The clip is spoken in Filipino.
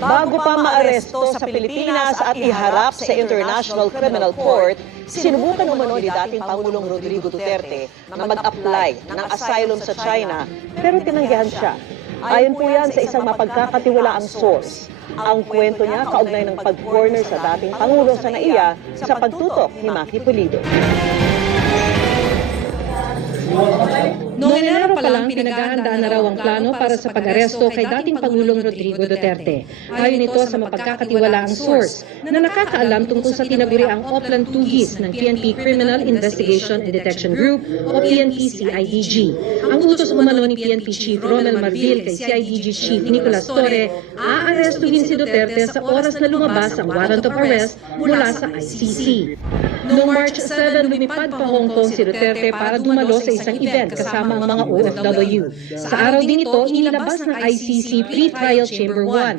Bago pa maaresto sa Pilipinas at iharap sa International Criminal Court, sinubukan umano ni dating Pangulong Rodrigo Duterte na mag-apply ng asylum sa China pero tinanggihan siya. Ayon po yan sa isang mapagkakatiwalaang source. Ang kwento niya kaugnay ng pag-corner sa dating Pangulo sa NAIA sa pagtutok ni Maki Pulido. Pinaghahandaan na raw ang plano para sa pag-aresto kay dating Pangulong Rodrigo Duterte. Ayon ito sa mapagkakatiwalaang source na nakakaalam tungkol sa tinaguriang Oplan Tugis ng PNP Criminal Investigation and Detection Group o PNP-CIDG. Ang utos umano ni PNP Chief Ronald Marvil kay CIDG Chief Nicolas Torre, aarestuhin si Duterte sa oras na lumabas ang warrant of arrest mula sa ICC. Noong March 7, lumipad pa Hong Kong si Duterte para dumalo sa isang event kasama ang mga OFW. Sa araw din ito, inilabas ng ICC Pre-Trial Chamber 1